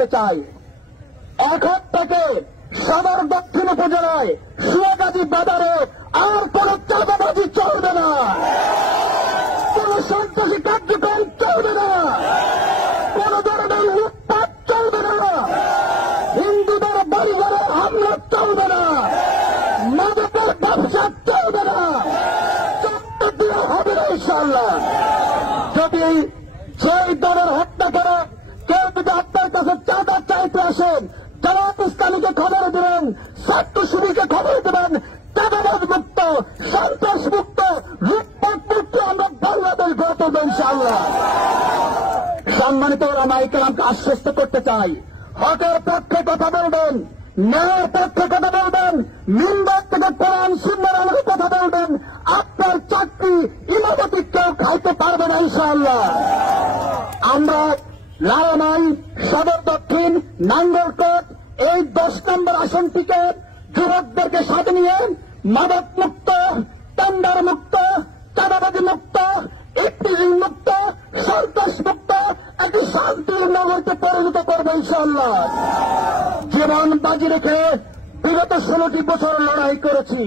করতে চাই। এখন থেকে সদর দক্ষিণ উপজেলায় সুয়াগাজী বাজারে আর কোন চাঁদাবাজি চলবে না, কোন সন্ত্রাসী কার্যক্রম চলবে না, কোন ধরনের লুটপাট চলবে না, হিন্দুদের বাড়িঘরে হামলা চলবে না, মাদকের ব্যবসা চলবে না, চট্টগ্রামে হবে না ইনশাআল্লাহ। যদি সেই দলের হত্যা করে কেউ যদি আপনার কাছে চাঁদা চাইতে আসেন, জামাত ইসলামীকে খবর দেবেন, ছাত্র শিবিরকে খবর দেবেন, চাঁদাবাজ মুক্ত, সন্ত্রাস মুক্ত, লুটপাট মুক্ত আমরা বাংলাদেশ গড়ে তুলব ইনশাআল্লাহ। সম্মানিত ওলামায়ে কেরামকে আশ্বস্ত করতে চাই, হকের পক্ষে কথা বলবেন, ন্যায়ের পক্ষে কথা বলবেন, মিম্বার থেকে কোরআন সুন্নাহর আলোকে কথা বলবেন। আপনার চাকরি ইমামতি কেউ খাইতে পারবে না ইনশাআল্লাহ। আমরা লালমাই, সদর দক্ষিণ, নাঙ্গলকোট এই 10 নম্বর আসনটিকে যুবকদেরকে সাথে নিয়ে মাদক মুক্ত, টেন্ডার মুক্ত, চাঁদাবাজি মুক্ত, ইফতিজিং মুক্ত, সন্ত্রাস মুক্ত একটি শান্তির নগরকে পরিণত করবে ইনশাআল্লাহ। জীবন বাজি রেখে বিগত 16টি বছর লড়াই করেছি।